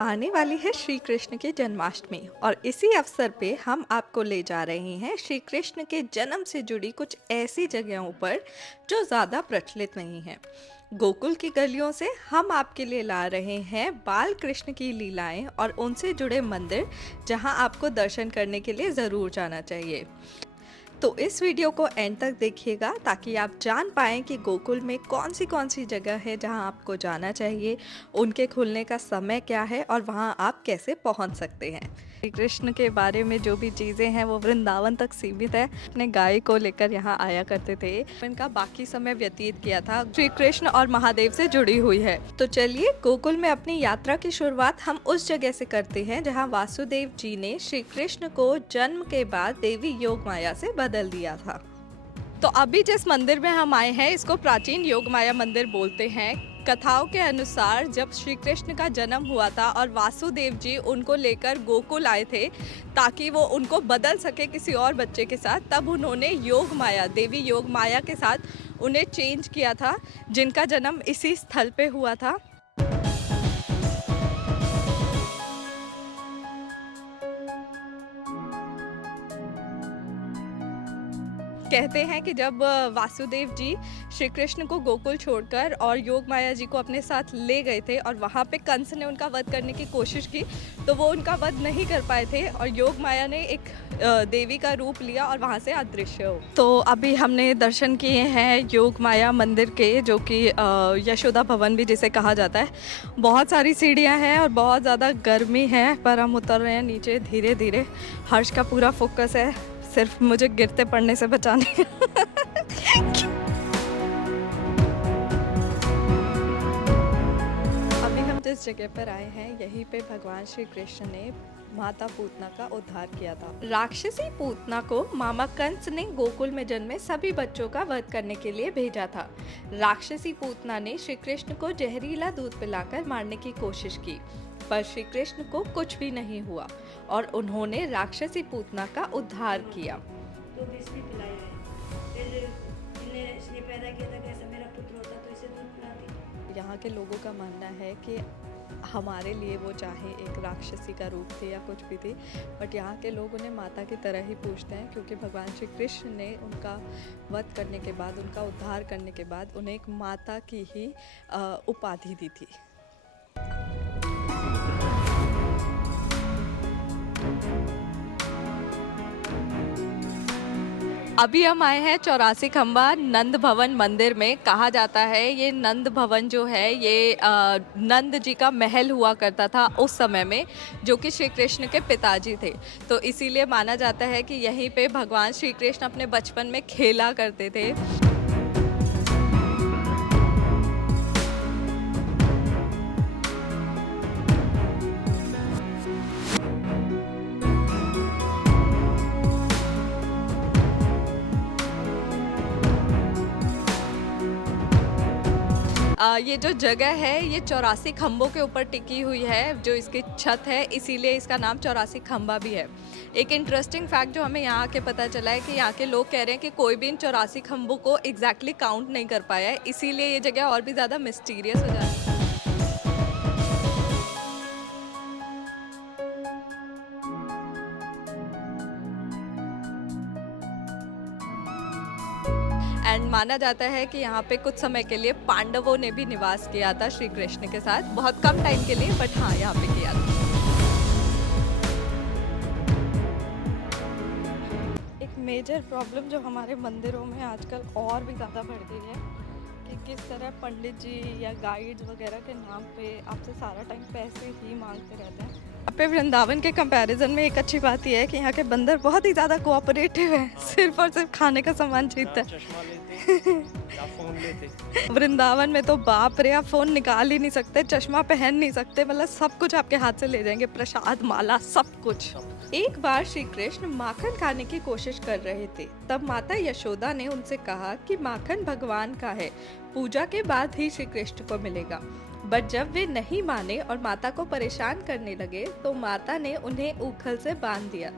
आने वाली है श्री कृष्ण की जन्माष्टमी और इसी अवसर पे हम आपको ले जा रहे हैं श्री कृष्ण के जन्म से जुड़ी कुछ ऐसी जगहों पर जो ज़्यादा प्रचलित नहीं हैं। गोकुल की गलियों से हम आपके लिए ला रहे हैं बाल कृष्ण की लीलाएं और उनसे जुड़े मंदिर जहां आपको दर्शन करने के लिए ज़रूर जाना चाहिए। तो इस वीडियो को एंड तक देखिएगा ताकि आप जान पाएँ कि गोकुल में कौन सी जगह है जहां आपको जाना चाहिए, उनके खुलने का समय क्या है और वहां आप कैसे पहुंच सकते हैं। श्री कृष्ण के बारे में जो भी चीज़ें हैं वो वृंदावन तक सीमित है। अपने गाय को लेकर यहाँ आया करते थे, इनका बाकी समय व्यतीत किया था श्री कृष्ण और महादेव से जुड़ी हुई है। तो चलिए गोकुल में अपनी यात्रा की शुरुआत हम उस जगह से करते हैं जहाँ वासुदेव जी ने श्री कृष्ण को जन्म के बाद देवी योग माया से बदल दिया था। तो अभी जिस मंदिर में हम आए हैं इसको प्राचीन योग माया मंदिर बोलते हैं। कथाओं के अनुसार जब श्री कृष्ण का जन्म हुआ था और वासुदेव जी उनको लेकर गोकुल आए थे ताकि वो उनको बदल सके किसी और बच्चे के साथ, तब उन्होंने योग माया, देवी योग माया के साथ उन्हें चेंज किया था, जिनका जन्म इसी स्थल पे हुआ था। कहते हैं कि जब वासुदेव जी श्री कृष्ण को गोकुल छोड़कर और योग माया जी को अपने साथ ले गए थे और वहाँ पे कंस ने उनका वध करने की कोशिश की तो वो उनका वध नहीं कर पाए थे और योग माया ने एक देवी का रूप लिया और वहाँ से अदृश्य हो। तो अभी हमने दर्शन किए हैं योग माया मंदिर के, जो कि यशोदा भवन भी जिसे कहा जाता है। बहुत सारी सीढ़ियाँ हैं और बहुत ज़्यादा गर्मी है, पर हम उतर रहे हैं नीचे धीरे धीरे। हर्ष का पूरा फोकस है सिर्फ मुझे गिरते पड़ने से बचाने का। अभी हम जिस जगह पर आए हैं यहीं पे भगवान श्री कृष्ण ने माता पूतना का उद्धार किया था। राक्षसी पूतना को मामा कंस ने गोकुल में जन्मे सभी बच्चों का वध करने के लिए भेजा था। राक्षसी पूतना ने श्री कृष्ण को जहरीला दूध पिलाकर मारने की कोशिश की, पर श्री कृष्ण को कुछ भी नहीं हुआ और उन्होंने राक्षसी पूतना का उद्धार किया। तो विष भी पिलाया है। फिर इसने पैदा किया था, कैसा मेरा पुत्र होता तो इसे दूध पिलाती। यहाँ के लोगों का मानना है कि हमारे लिए वो चाहे एक राक्षसी का रूप थी या कुछ भी थी, बट यहाँ के लोग उन्हें माता की तरह ही पूछते हैं, क्योंकि भगवान श्री कृष्ण ने उनका वध करने के बाद, उनका उद्धार करने के बाद उन्हें एक माता की ही उपाधि दी थी। अभी हम आए हैं 84 खंबा नंद भवन मंदिर में। कहा जाता है ये नंद भवन जो है ये नंद जी का महल हुआ करता था उस समय में, जो कि श्री कृष्ण के पिताजी थे। तो इसीलिए माना जाता है कि यहीं पे भगवान श्री कृष्ण अपने बचपन में खेला करते थे। ये जो जगह है ये 84 खंभों के ऊपर टिकी हुई है, जो इसकी छत है, इसीलिए इसका नाम 84 खंभा भी है। एक इंटरेस्टिंग फैक्ट जो हमें यहाँ के पता चला है कि यहाँ के लोग कह रहे हैं कि कोई भी इन 84 खंभों को एग्जैक्टली काउंट नहीं कर पाया है, इसीलिए ये जगह और भी ज़्यादा मिस्टीरियस हो जाती है। एंड माना जाता है कि यहाँ पे कुछ समय के लिए पांडवों ने भी निवास किया था श्री कृष्ण के साथ, बहुत कम टाइम के लिए, बट हाँ यहाँ पे किया था। एक मेजर प्रॉब्लम जो हमारे मंदिरों में आजकल और भी ज़्यादा बढ़ गई है कि किस तरह पंडित जी या गाइड्स वगैरह के नाम पे आपसे सारा टाइम पैसे ही मांगते रहते हैं। यहाँ पे वृंदावन के कंपैरिजन में एक अच्छी बात यह है कि यहाँ के बंदर बहुत ही ज़्यादा कोऑपरेटिव हैं, सिर्फ और सिर्फ खाने का सामान छीनते हैं। वृंदावन में तो बाप रे, आप फ़ोन निकाल ही नहीं सकते, चश्मा पहन नहीं सकते, मतलब सब कुछ आपके हाथ से ले जाएंगे, प्रसाद, माला, सब कुछ। एक बार श्री कृष्ण माखन खाने की कोशिश कर रहे थे, तब माता यशोदा ने उनसे कहा कि माखन भगवान का है, पूजा के बाद ही श्री कृष्ण को मिलेगा। बट जब वे नहीं माने और माता को परेशान करने लगे तो माता ने उन्हें ऊखल से बांध दिया।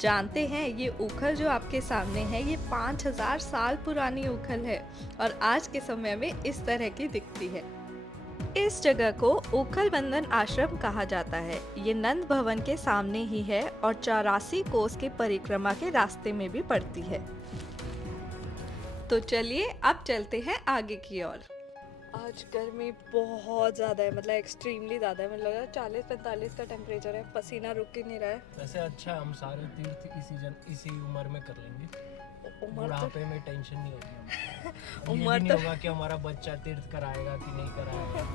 जानते हैं ये ऊखल जो आपके सामने है ये 5000 साल पुरानी ऊखल है और आज के समय में इस तरह की दिखती है। इस जगह को ओखल बंधन आश्रम कहा जाता है। ये नंद भवन के सामने ही है और 84 कोस की परिक्रमा के रास्ते में भी पड़ती है। तो चलिए अब चलते हैं आगे की ओर। आज गर्मी बहुत ज़्यादा है, मतलब एक्सट्रीमली ज़्यादा है। मुझे लग रहा है 40-45 का टेम्परेचर है, पसीना रुक ही नहीं रहा है। वैसे अच्छा है, हम सारे तीर्थ इसी उम्र में कर लेंगे। उम्र बुढ़ापे में टेंशन नहीं होगी। उम्र ये भी नहीं तो- होगा कि हमारा बच्चा तीर्थ कराएगा कि नहीं कराएगा।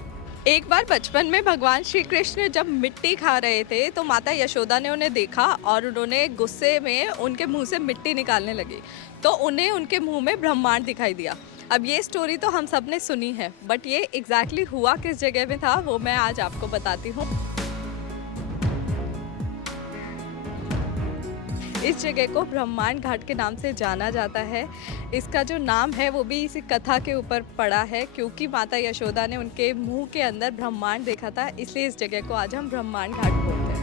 एक बार बचपन में भगवान श्री कृष्ण जब मिट्टी खा रहे थे तो माता यशोदा ने उन्हें देखा और उन्होंने गुस्से में उनके मुंह से मिट्टी निकालने लगी, तो उन्हें उनके मुंह में ब्रह्मांड दिखाई दिया। अब ये स्टोरी तो हम सब ने सुनी है, बट ये एग्जैक्टली हुआ किस जगह में था वो मैं आज आपको बताती हूँ। इस जगह को ब्रह्मांड घाट के नाम से जाना जाता है। इसका जो नाम है वो भी इसी कथा के ऊपर पड़ा है, क्योंकि माता यशोदा ने उनके मुंह के अंदर ब्रह्मांड देखा था, इसलिए इस जगह को आज हम ब्रह्मांड घाट बोलते हैं।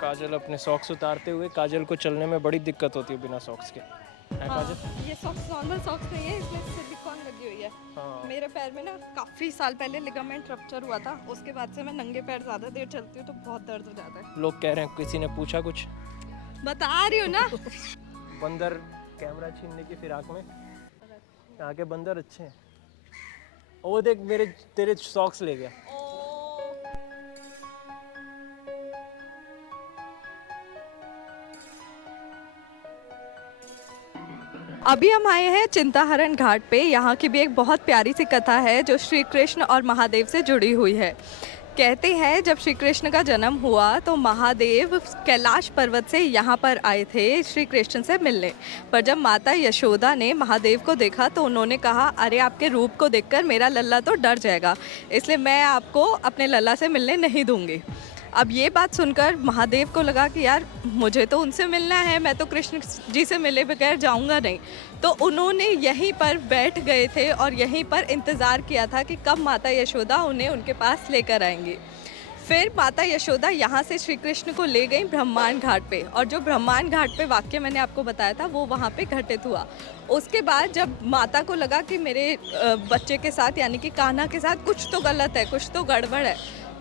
काजल अपने सॉक्स उतारते हुए, काजल को चलने में बड़ी दिक्कत होती है बिना सॉक्स के, है काजल? ये सॉक्स नॉर्मल सॉक्स नहीं है, इसमें सिलिकॉन लगी हुई है। हाँ। मेरे पैर में ना काफ़ी साल पहले लिगामेंट रप्चर हुआ था, उसके बाद से मैं नंगे पैर ज़्यादा देर चलती हूँ तो बहुत दर्द हो जाता है। लोग कह रहे हैं, किसी ने पूछा कुछ? बता रही हूँ ना। बंदर कैमरा छीनने की फिराक में। यहाँ के बंदर अच्छे हैं। वो देख, तेरे सॉक्स ले गया। अभी हम आए हैं चिंताहरण घाट पे। यहाँ की भी एक बहुत प्यारी सी कथा है जो श्री कृष्ण और महादेव से जुड़ी हुई है। कहते हैं जब श्री कृष्ण का जन्म हुआ तो महादेव कैलाश पर्वत से यहाँ पर आए थे श्री कृष्ण से मिलने, पर जब माता यशोदा ने महादेव को देखा तो उन्होंने कहा, अरे आपके रूप को देखकर मेरा लल्ला तो डर जाएगा, इसलिए मैं आपको अपने लल्ला से मिलने नहीं दूंगी। अब ये बात सुनकर महादेव को लगा कि यार मुझे तो उनसे मिलना है, मैं तो कृष्ण जी से मिले बगैर जाऊंगा नहीं। तो उन्होंने यहीं पर बैठ गए थे और यहीं पर इंतज़ार किया था कि कब माता यशोदा उन्हें उनके पास लेकर आएंगी। फिर माता यशोदा यहाँ से श्री कृष्ण को ले गई ब्रह्मांड घाट पे, और जो ब्रह्मांड घाट पे वाक्य मैंने आपको बताया था वो वहाँ पे घटित हुआ। उसके बाद जब माता को लगा कि मेरे बच्चे के साथ यानी कि कान्हा के साथ कुछ तो गलत है, कुछ तो गड़बड़ है,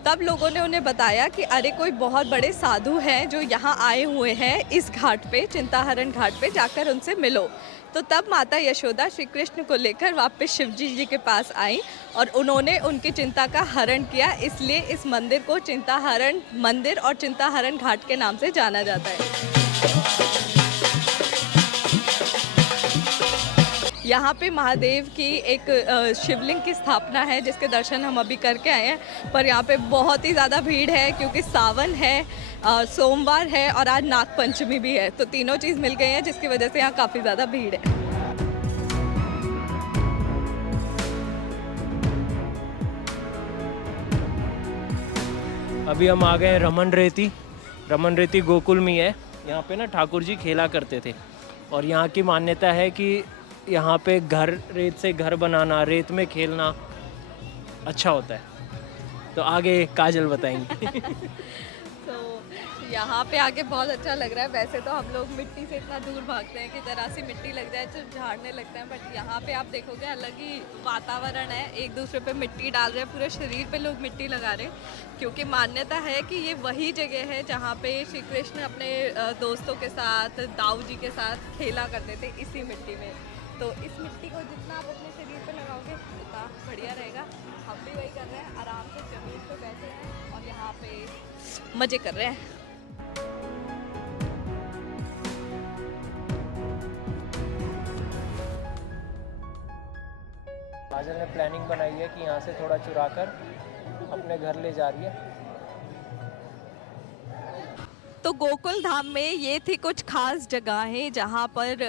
तब लोगों ने उन्हें बताया कि अरे कोई बहुत बड़े साधु हैं जो यहाँ आए हुए हैं इस घाट पे, चिंताहरण घाट पे, जाकर उनसे मिलो। तो तब माता यशोदा श्री कृष्ण को लेकर वापस शिवजी जी के पास आई और उन्होंने उनकी चिंता का हरण किया, इसलिए इस मंदिर को चिंताहरण मंदिर और चिंताहरण घाट के नाम से जाना जाता है। यहाँ पे महादेव की एक शिवलिंग की स्थापना है जिसके दर्शन हम अभी करके आए हैं, पर यहाँ पे बहुत ही ज़्यादा भीड़ है क्योंकि सावन है, सोमवार है और आज नाग पंचमी भी है, तो तीनों चीज़ मिल गई हैं जिसकी वजह से यहाँ काफ़ी ज़्यादा भीड़ है। अभी हम आ गए रमन रेती गोकुल में है। यहाँ पे ना ठाकुर जी खेला करते थे और यहाँ की मान्यता है कि यहाँ पे रेत से घर बनाना, रेत में खेलना अच्छा होता है। तो आगे काजल बताएंगी। तो यहाँ पे आके बहुत अच्छा लग रहा है। वैसे तो हम लोग मिट्टी से इतना दूर भागते हैं कि जरा सी मिट्टी लग जाए तो झाड़ने लगते हैं, बट यहाँ पे आप देखोगे अलग ही वातावरण है। एक दूसरे पे मिट्टी डाल रहे हैं, पूरे शरीर पे लोग मिट्टी लगा रहे हैं, क्योंकि मान्यता है कि ये वही जगह है जहाँ पे श्री कृष्ण अपने दोस्तों के साथ, दाऊ जी के साथ खेला करते थे इसी मिट्टी में। तो इस मिट्टी को जितना आप अपने शरीर पे लगाओगे उतना बढ़िया रहेगा। हम भी वही कर रहे हैं, आराम से जमीन पे बैठे हैं और यहाँ पे मज़े कर रहे हैं। काजल ने प्लानिंग बनाई है कि यहाँ से थोड़ा चुरा कर अपने घर ले जा रही है। तो गोकुल धाम में ये थी कुछ खास जगहें जहाँ पर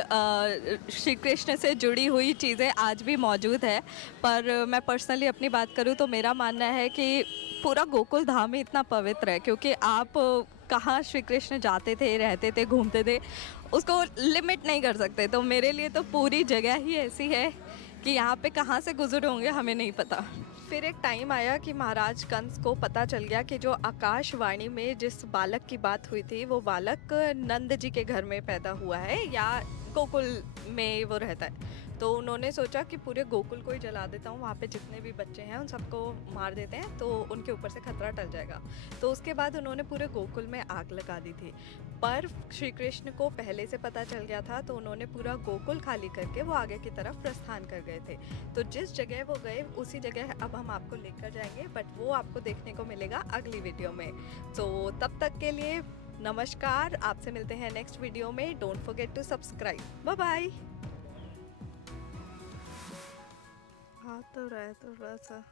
श्री कृष्ण से जुड़ी हुई चीज़ें आज भी मौजूद है। पर मैं पर्सनली अपनी बात करूँ तो मेरा मानना है कि पूरा गोकुल धाम ही इतना पवित्र है, क्योंकि आप कहाँ श्री कृष्ण जाते थे, रहते थे, घूमते थे, उसको लिमिट नहीं कर सकते। तो मेरे लिए तो पूरी जगह ही ऐसी है कि यहाँ पे कहाँ से गुजरे होंगे हमें नहीं पता। फिर एक टाइम आया कि महाराज कंस को पता चल गया कि जो आकाशवाणी में जिस बालक की बात हुई थी वो बालक नंद जी के घर में पैदा हुआ है या गोकुल में वो रहता है। तो उन्होंने सोचा कि पूरे गोकुल को ही जला देता हूँ, वहाँ पे जितने भी बच्चे हैं उन सबको मार देते हैं तो उनके ऊपर से खतरा टल जाएगा। तो उसके बाद उन्होंने पूरे गोकुल में आग लगा दी थी। पर श्री कृष्ण को पहले से पता चल गया था तो उन्होंने पूरा गोकुल खाली करके वो आगे की तरफ प्रस्थान कर गए थे। तो जिस जगह वो गए उसी जगह अब हम आपको लेकर जाएंगे, बट वो आपको देखने को मिलेगा अगली वीडियो में। तो तब तक के लिए नमस्कार, आपसे मिलते हैं नेक्स्ट वीडियो में। Don't forget to subscribe. Bye bye. हाँ तो रहा है थोड़ा सा।